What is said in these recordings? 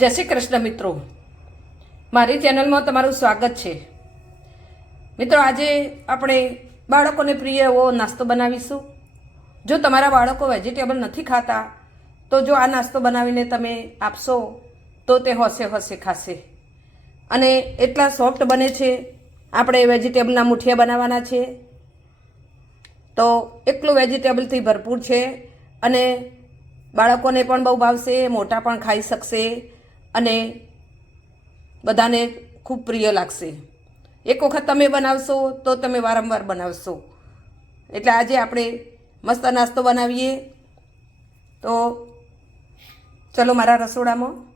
જય શ્રી કૃષ્ણ મિત્રો. મારી ચેનલમાં તમારું સ્વાગત છે. મિત્રો, આજે આપણે બાળકોને પ્રિય એવો નાસ્તો બનાવીશું. જો તમારા બાળકો વેજીટેબલ નથી ખાતા, તો જો આ નાસ્તો બનાવીને તમે આપશો, તો તે હોશે હોશે ખાશે. અને એટલા સોફ્ટ બને છે, આપણે વેજીટેબલના મુઠિયા બનાવવાના છે. તો એટલું વેજીટેબલથી ભરપૂર છે અને બાળકોને પણ બહુ ભાવશે, મોટા પણ ખાઈ શકશે. અને બધાને ખૂબ પ્રિય લાગશે. એક વખત તમે બનાવશો તો તમે વારંવાર બનાવશો. એટલે આજે આપણે મસ્ત નાસ્તો બનાવીએ. તો ચલો મારા રસોડામાં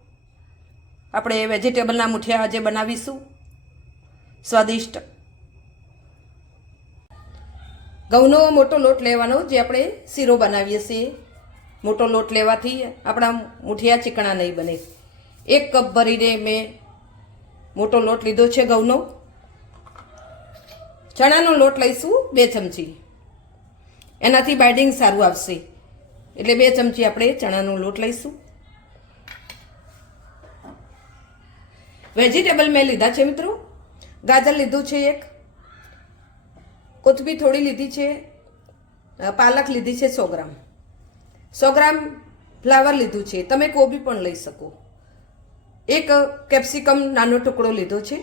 આપણે વેજીટેબલના મુઠિયા આજે બનાવીશું. સ્વાદિષ્ટ. ઘઉંનો મોટો લોટ લેવાનો જે આપણે શીરો બનાવીએ છીએ. મોટો લોટ લેવાથી આપણા મુઠિયા ચીકણા નહીં બને. એક કપ ભરીને મેં મોટો લોટ લીધો છે ઘઉંનો. ચણાનો લોટ લઈશું બે ચમચી. એનાથી બાઇડિંગ સારું આવશે. એટલે બે ચમચી આપણે ચણાનો લોટ લઈશું. વેજીટેબલ મેં લીધા છે મિત્રો. ગાજર લીધું છે એક. કોથમીર થોડી લીધી છે. પાલક લીધી છે સો ગ્રામ. સો ગ્રામ ફ્લાવર લીધું છે. તમે કોબી પણ લઈ શકો. એક કેપ્સિકમ નાનો ટુકડો લીધો છે.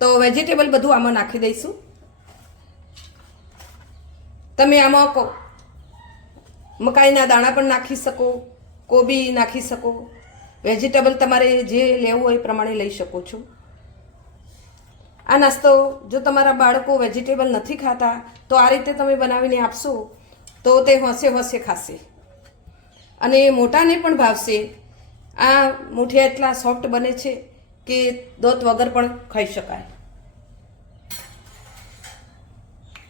તો વેજીટેબલ બધું આમાં નાખી દઈશું. તમે આમાં મકાઈના દાણા પણ નાખી શકો, કોબી નાખી શકો. વેજીટેબલ તમારે જે લેવું હોય એ પ્રમાણે લઈ શકો છો. આ નાસ્તો જો તમારા બાળકો વેજીટેબલ નથી ખાતા, તો આ રીતે તમે બનાવીને આપશો, તો તે હોંશે હોંશે ખાશે. અને મોટાને પણ ભાવશે આ મુઠિયા એટલા સોફ્ટ બને છે કે દોત વગર પણ ખાઈ શકાય.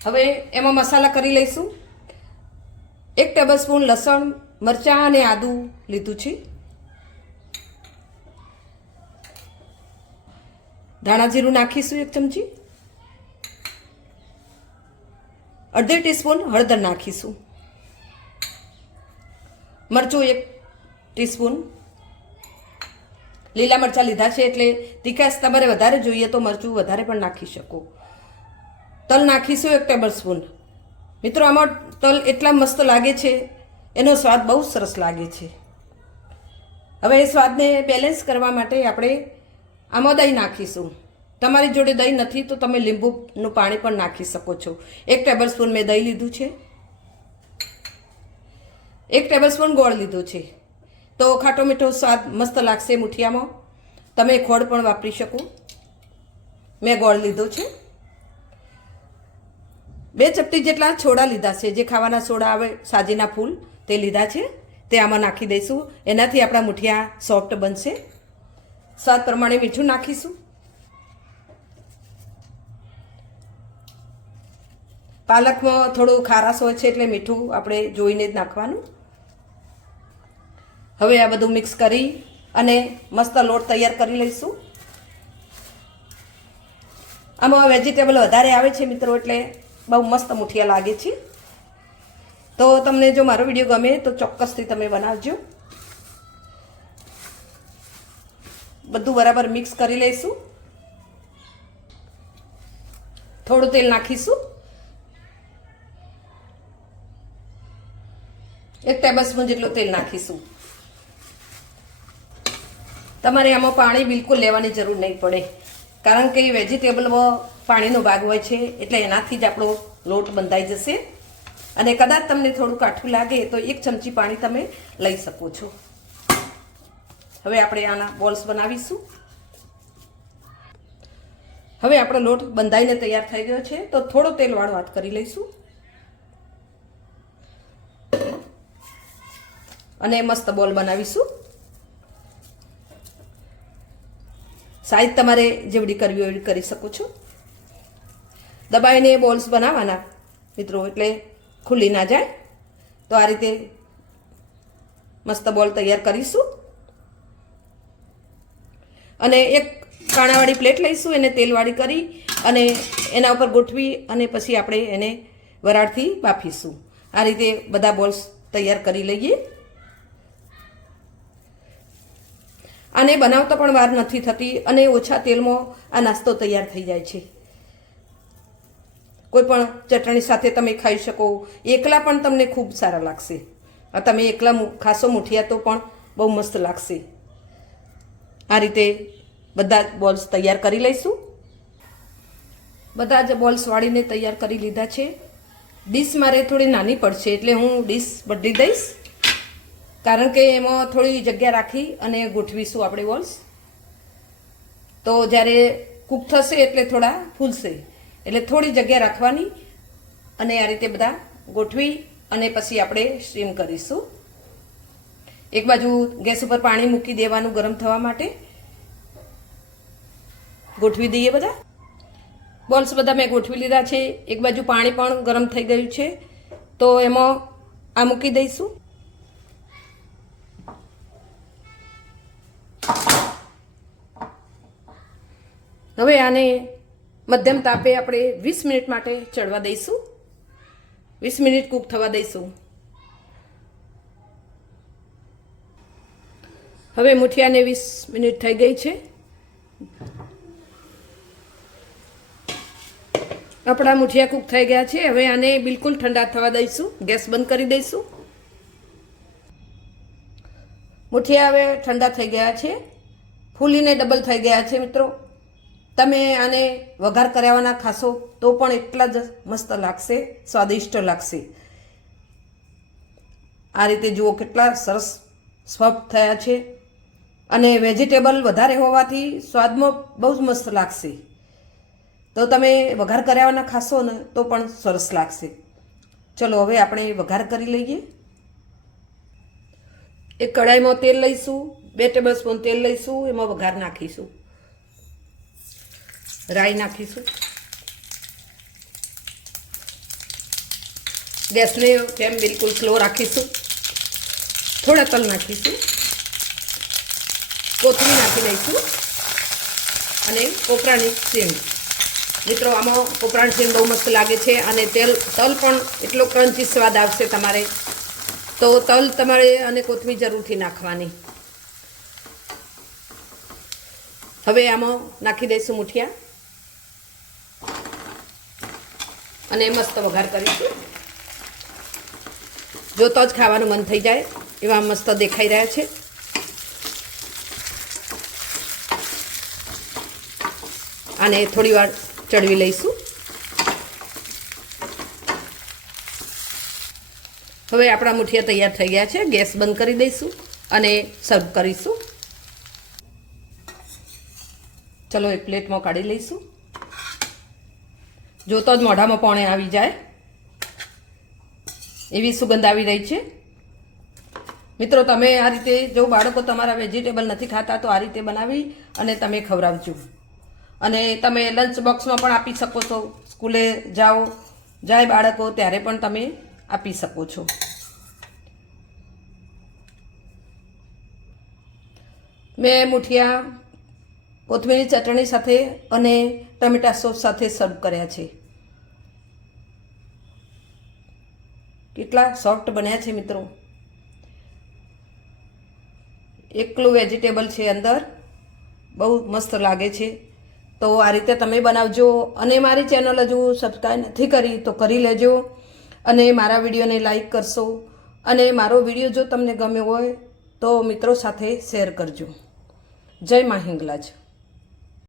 હવે એમાં મસાલા કરી લઈશું. એક ટેબલ સ્પૂન લસણ, મરચાં અને આદું લીધું છે. ધાણા જીરું નાખીશું એક ચમચી. અડધી ટીસ્પૂન હળદર નાખીશું. મરચું એક ટીસ્પૂન લીલા મરચાં લીધા છે એટલે તીખાશ તમારે વધારે જોઈએ તો મરચું વધારે પણ નાખી શકો. તલ નાખીશું એક ટેબલ સ્પૂન મિત્રો, આમાં તલ એટલા મસ્ત લાગે છે, એનો સ્વાદ બહુ સરસ લાગે છે. હવે એ સ્વાદને બેલેન્સ કરવા માટે આપણે આમાં દહીં નાખીશું. તમારી જોડે દહીં નથી તો તમે લીંબુનું પાણી પણ નાખી શકો છો. એક ટેબલ સ્પૂન મેં દહીં લીધું છે. એક ટેબલ સ્પૂન ગોળ લીધો છે. તો ખાટો મીઠો સ્વાદ મસ્ત લાગશે મુઠિયામાં. તમે ખોળ પણ વાપરી શકો. મેં ગોળ લીધો છે. બે ચપટી જેટલા છોડા લીધા છે. જે ખાવાના સોડા આવે, સાજીના ફૂલ, તે લીધા છે. તે આમાં નાખી દઈશું. એનાથી આપણા મુઠિયા સોફ્ટ બનશે. સ્વાદ પ્રમાણે મીઠું નાખીશું. પાલકમાં થોડું ખારાશ હોય છે એટલે મીઠું આપણે જોઈને જ નાખવાનું. હવે આ બધું મિક્સ કરી અને મસ્ત લોટ તૈયાર કરી લઈશું. આમાં વેજીટેબલ વધારે આવે છે મિત્રો એટલે બહુ મસ્ત મુઠિયા લાગે છે. તો તમને જો મારો વીડિયો ગમે તો ચોક્કસથી તમે બનાવજો. બધું બરાબર મિક્સ કરી લઈશું. થોડું તેલ નાખીશું. એક ટેબલ સ્પૂન જેટલું તેલ નાખીશું. તમારે આમાં પાણી બિલકુલ લેવાની જરૂર નહીં પડે. કારણ કે વેજીટેબલમાં પાણીનો ભાગ હોય છે, એટલે એનાથી જ આપણો લોટ બંધાઈ જશે. અને કદાચ તમને થોડું કાઠું લાગે, તો એક ચમચી પાણી તમે લઈ શકો છો. હવે આપણે આના બોલ્સ બનાવીશું. હવે આપણો લોટ બંધાઈને તૈયાર થઈ ગયો છે, તો થોડો તેલવાળો હાથ કરી લઈશું. અને મસ્ત બોલ બનાવીશું. સાઈઝ તમારે જેવડી કરવી હોય કરી શકો છો. દબાઈને બોલ્સ બનાવવાના, મિત્રો, એટલે ખુલ્લી ના જાય. તો આ રીતે મસ્ત બોલ તૈયાર કરીશું. અને એક કાણાવાળી પ્લેટ લઈશું, એને તેલવાળી કરી અને એના ઉપર ગોઠવી અને પછી આપણે એને વરાળથી બાફીશું. આ રીતે બધા બોલ્સ તૈયાર કરી લઈએ. આને બનાવતા પણ વાર નથી થતી અને ઓછા તેલમાં આ નાસ્તો તૈયાર થઈ જાય છે. કોઈ પણ ચટણી સાથે તમે ખાઈ શકો. એકલા પણ તમને ખૂબ સારા લાગશે. તમે એકલા ખાશો મુઠિયા તો પણ બહુ મસ્ત લાગશે. આ રીતે બધા બોલ્સ તૈયાર કરી લઈશું. બધા જ બોલ્સ વાળીને તૈયાર કરી લીધા છે. ડીશ મારે થોડી નાની પડશે એટલે હું ડીશ બદલી દઈશ. કારણ કે એમાં થોડી જગ્યા રાખી અને ગોઠવીશું આપણે વોલ્સ તો જ્યારે કૂક થશે એટલે થોડા ફૂલશે. એટલે થોડી જગ્યા રાખવાની અને આ રીતે બધા ગોઠવી અને પછી આપણે સ્ટીમ કરીશું. એક બાજુ ગેસ ઉપર પાણી મૂકી દેવાનું ગરમ થવા માટે. ગોઠવી દઈએ બધા. બોલ્સ બધા મેં ગોઠવી લીધા છે. એક બાજુ પાણી પણ ગરમ થઈ ગયું છે. તો એમાં આ મૂકી દઈશું. હવે આને મધ્યમ તાપે આપણે વીસ મિનિટ માટે ચડવા દઈશું. વીસ મિનિટ કૂક થવા દઈશું. હવે મુઠિયાને વીસ મિનિટ થઈ ગઈ છે. આપણા મુઠિયા કૂક થઈ ગયા છે. હવે આને બિલકુલ ઠંડા થવા દઈશું. ગેસ બંધ કરી દઈશું. મુઠિયા હવે ઠંડા થઈ ગયા છે. ફૂલીને ડબલ થઈ ગયા છે મિત્રો. તમે આને વઘાર કરાવવાના ખાશો તો પણ એટલા જ મસ્ત લાગશે, સ્વાદિષ્ટ લાગશે. આ રીતે જુઓ કેટલા સરસ સ્વપ થયા છે. અને વેજીટેબલ વધારે હોવાથી સ્વાદમાં બહુ જ મસ્ત લાગશે. તો તમે વઘાર કરાવવાના ખાશો ને તો પણ સરસ લાગશે. ચલો હવે આપણે વઘાર કરી લઈએ. એક કડાઈમાં તેલ લઈશું, બે ટેબલ સ્પૂન તેલ લઈશું, એમાં વઘાર નાખીશું. રાઈ નાખીશું. ગેસને ફ્લેમ બિલકુલ સ્લો રાખીશું. થોડા તલ નાખીશું. કોથમી નાખી દઈશું અને કોપરાની સીંગ મિત્રો, આમાં કોપરાની સીંગ બહુ મસ્ત લાગે છે અને તેલ, તલ પણ એટલો ક્રંચી સ્વાદ આવશે તમારે. તો તલ તમારે અને કોથમી જરૂરથી નાખવાની. હવે આમાં નાખી દઈશું મુઠિયા. અને મસ્ત વઘાર કરીશું. જોતો જ ખાવાનું મન થઈ જાય, એવા મસ્ત દેખાઈ રહ્યા છે. આને થોડી વાર ચડવી લઈશું. હવે આપણા મુઠિયા તૈયાર થઈ ગયા છે, ગેસ બંધ કરી દઈશું અને સર્વ કરીશું. ચલો એક પ્લેટમાં કાઢી લઈશું. જોતો જ મોઢામાં પોણે આવી જાય. એવી સુગંધ આવી રહી છે. મિત્રો, તમે આ રીતે જો બાળકો તમારા વેજીટેબલ નથી ખાતા, તો આ રીતે બનાવી અને તમે ખવડાવજો. અને તમે લંચ બોક્સમાં પણ આપી શકો છો. સ્કૂલે જાઓ, જાય બાળકો, ત્યારે પણ તમે આપી શકો છો. મેં મુઠિયા કોથમીરની ચટણી સાથે અને ટમેટા સોસ સાથે સર્વ કર્યા છે. કેટલા સોફ્ટ બન્યા છે મિત્રો. એકલું વેજીટેબલ છે અંદર. બહુ મસ્ત લાગે છે. તો આ રીતે તમે બનાવજો. અને મારી ચેનલ હજુ સબસ્ક્રાઈબ નથી કરી તો કરી લેજો. અને મારા વિડીયોને લાઈક કરશો. અને મારો વીડિયો જો તમને ગમ્યો હોય તો મિત્રો સાથે શેર કરજો. જય મા હિંગલાજ.